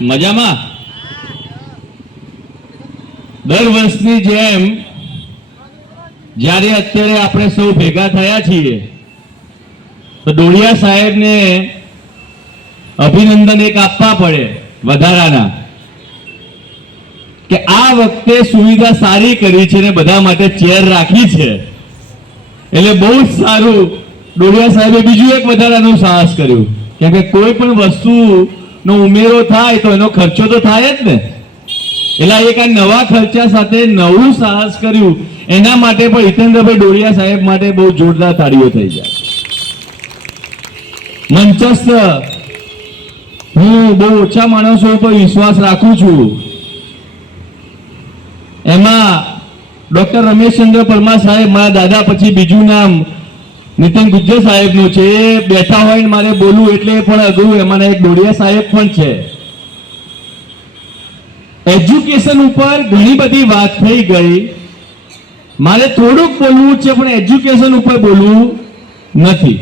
મજામાં? દર વર્ષની જેમ જ્યારે અત્યારે આપણે સૌ ભેગા થયા છીએ તો ડોડિયા સાહેબને અભિનંદન એક આપવા પડે વધારાના કે આ વખતે સુવિધા સારી કરી છે ને બધા માટે ચેર રાખી છે, એટલે બહુ જ સારું. ડોડિયા સાહેબે બીજું એક વધારાનું સાહસ કર્યું, કેમ કે કોઈ પણ વસ્તુનો ઉમેરો થાય તો એનો ખર્ચો તો થાય જ ને, એટલે એક આ નવા ખર્ચા સાથે નવું સાહસ કર્યું. એના માટે પણ હિતેન્દ્રભાઈ ડોડિયા સાહેબ માટે બહુ જોરદાર તાળીઓ થઈ જાય. મંચસ્થ હું બહુ ઓછા માણસો ઉપર વિશ્વાસ રાખું છું, એમાં ડોક્ટર રમેશચંદ્ર પરમાર સાહેબ, મારા દાદા પછી બીજું નામ નીતિન ગુજ્જર સાહેબનું છે. એ બેઠા હોય મારે બોલવું એટલે પણ અઘરું, એમાંના એક ડોડિયા સાહેબ પણ છે. એજ્યુકેશન ઉપર ઘણી બધી વાત થઈ ગઈ, મારે થોડુંક બોલવું છે પણ એજ્યુકેશન ઉપર બોલવું નથી,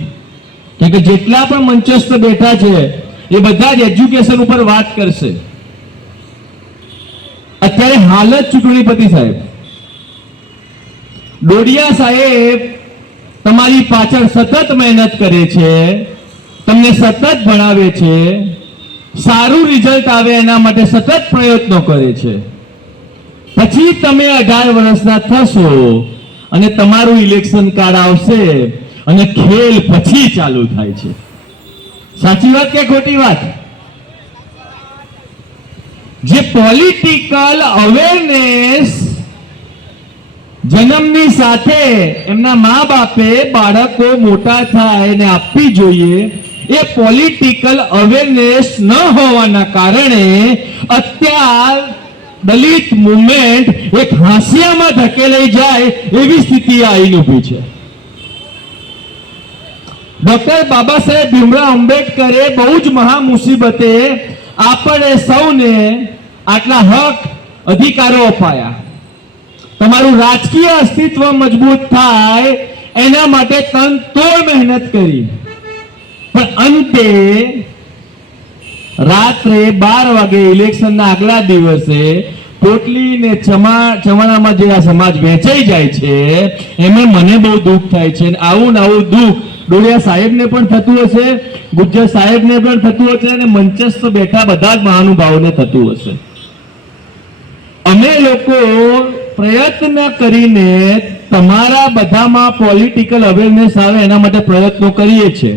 કેમ કે જેટલા પણ મંચસ્થ બેઠા છે એ બધા જ એજ્યુકેશન ઉપર વાત કરશે. અત્યારે હાલ જ ચૂંટણી પતિ સાહેબ, ડોડિયા સાહેબ તમારી પાછળ સતત મહેનત કરે છે, તમને સતત ભણાવે છે, સારું રિઝલ્ટ આવે એના માટે સતત પ્રયત્નો કરે છે. પછી તમે 18 વર્ષના થશો અને તમારું ઇલેક્શન કાર્ડ આવશે અને ખેલ પછી ચાલુ થાય છે. સાચી વાત કે ખોટી વાત? જે પોલિટિકલ અવેરનેસ જન્મની સાથે એમના મા બાપે બાળકો મોટા થાય એને આપવી જોઈએ, એ પોલિટિકલ અવેરનેસ ન હોવાના કારણે અત્યાર દલિત મુવમેન્ટ એક હાંસિયામાં ધકેલાઈ જાય એવી સ્થિતિ આવીને ઊભી છે. ડોક્ટર બાબા સાહેબ ભીમરાવ આંબેડકરે બહુ જ મહા મુસીબતે આપણે સૌને આટલા હક અધિકારો અપાયા. તમારું રાજકીય અસ્તિત્વ મજબૂત થાય એના માટે તનતોડ મહેનત કરી, પણ અંતે રાત્રે 12 વાગે ઇલેક્શનના આગલા દિવસે પોટલી ને ચવાણામાં જે આ સમાજ વેચાઈ જાય છે એમાં મને બહુ દુઃખ થાય છે. આવું ને આવું દુઃખ ડોડિયા સાહેબને પણ થતું હશે, ગુજ્જર સાહેબને પણ થતું હશે અને મંચસ્થ બેઠા બધા જ મહાનુભાવોને થતું હશે. અમે લોકો પ્રયત્ન કરીને તમારા બધામાં પોલિટિકલ અવેરનેસ આવે એના માટે પ્રયત્નો કરીએ છીએ.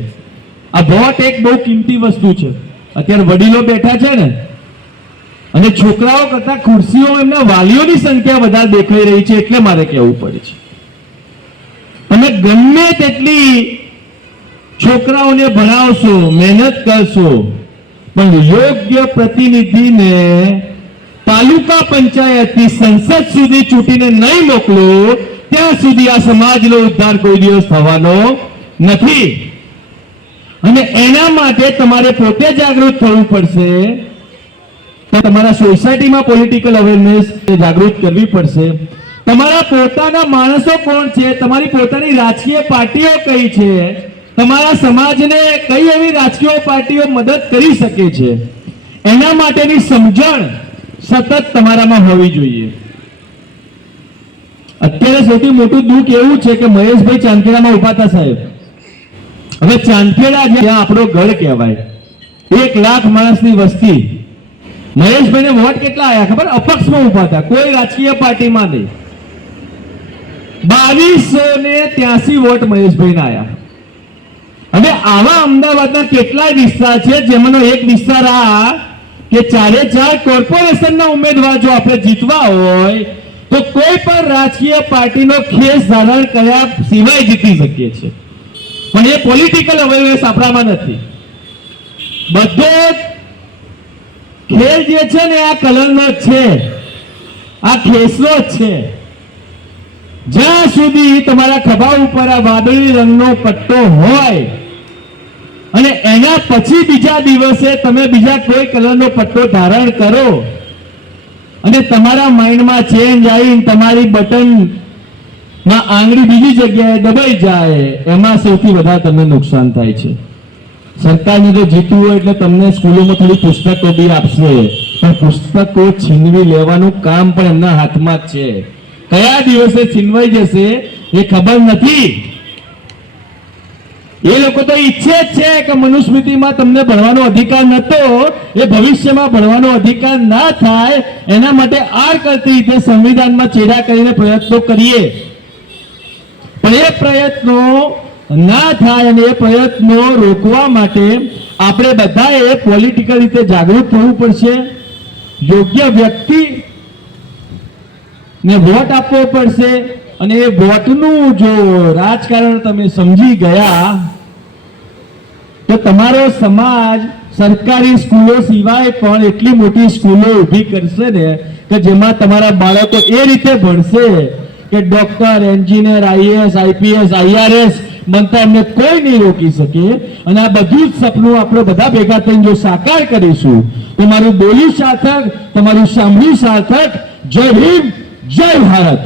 આ વોટ એક બહુ કિંમતી વસ્તુ છે. અત્યારે વડીલો બેઠા છે ને, અને છોકરાઓ કરતા ખુરશીઓ એમના વાલીઓની સંખ્યા વધારે દેખાઈ રહી છે, એટલે મારે કહેવું પડે છે. તમે ગમે તેટલી છોકરાઓને ભણાવશો, મહેનત કરશો, પણ યોગ્ય પ્રતિનિધિને તાલુકા પંચાયતથી સંસદ સુધી ચૂંટીને નહીં મોકલો ત્યાં સુધી આ સમાજનો ઉદ્ધાર કોઈ દિવસ થવાનો નથી. અને એના માટે તમારે પોતે જાગૃત થવું પડશે. તમારા સોસાયટીમાં પોલિટિકલ અવેરનેસ જાગૃત કરવી પડશે. તમારા પોતાના માણસો કોણ છે, તમારી પોતાની રાજકીય પાર્ટીઓ કઈ છે, તમારા સમાજને કઈ એવી રાજકીય પાર્ટીઓ મદદ કરી શકે છે, એના માટેની સમજણ સતત તમારામાં હોવી જોઈએ. અત્યારે સૌથી મોટું દુઃખ એવું છે કે મહેશભાઈ ચાંદખેડામાં ઉભા હતા સાહેબ. હવે ચાંદખેડા જ્યાં આપણો ગઢ કહેવાય, 1 લાખ માણસની વસ્તી, મહેશભાઈને વોટ કેટલા આવ્યા ખબર? અપક્ષમાં ઉભા હતા, કોઈ રાજકીય પાર્ટીમાં નહીં. 2283 વોટ મહેશભાઈને આવ્યા. હવે આવા અમદાવાદના કેટલાય વિસ્તાર છે જેમાંનો એક વિસ્તાર આ કે 4 કોર્પોરેશનના ઉમેદવાર જો આપણે જીતવા હોય તો કોઈ પણ રાજકીય પાર્ટીનો ખેસ ધારણ કર્યા સિવાય જીતી શકીએ છીએ, પણ એ પોલિટિકલ અવેરનેસ આપણામાં નથી. બધો ખેલ જે છે ને આ કલરનો જ છે, આ ખેસનો જ છે. જ્યાં સુધી તમારા ખભા ઉપર આ વાદળી રંગનો પટ્ટો હોય અને એના પછી બીજા દિવસે તમે બીજા કોઈ કલરનો પટ્ટો ધારણ કરો અને તમારા માઇન્ડમાં ચેન્જ આવી તમારી બટનમાં આંગળી બીજી જગ્યાએ દબાઈ જાય, એમાં સૌથી વધારે તમને નુકસાન થાય છે. સરકારને તો જીતવું હોય એટલે તમને સ્કૂલોમાં થોડી પુસ્તકો બી આપશે, પણ પુસ્તકો છીનવી લેવાનું કામ પણ એમના હાથમાં જ છે. કયા દિવસે છીનવાઈ જશે એ ખબર નથી. એ લોકો તો ઈચ્છે જ છે કે મનુસ્મૃતિમાં તમને ભણવાનો અધિકાર નતો, એ ભવિષ્યમાં ભણવાનો અધિકાર ના થાય એના માટે આર કરતી રીતે સંવિધાનમાં ચેડા કરીને પ્રયત્નો કરીએ, પણ એ પ્રયત્નો ના થાય અને એ પ્રયત્નો રોકવા માટે આપણે બધાએ પોલિટિકલ રીતે જાગૃત થવું પડશે. યોગ્ય વ્યક્તિ ને વોટ આપવો પડશે, અને એ વોટનું જો રાજકારણ તમે સમજી ગયા તો તમારો સમાજ સરકારી સ્કૂલો સિવાય પણ એટલી મોટી સ્કૂલો ઊભી કરશે ને કે જેમાં તમારા બાળકો એ રીતે ભણશે કે doctor, engineer, IAS, IPS, IRS બનતા એમને કોઈ નહીં રોકી શકે. અને આ બધું જ સપનું આપણે બધા ભેગા થઈને જો સાકાર કરીશું તો મારું બોલ્યું સાર્થક, તમારું સાંભળ્યું સાર્થક. જય હિન્દ, જય ભારત.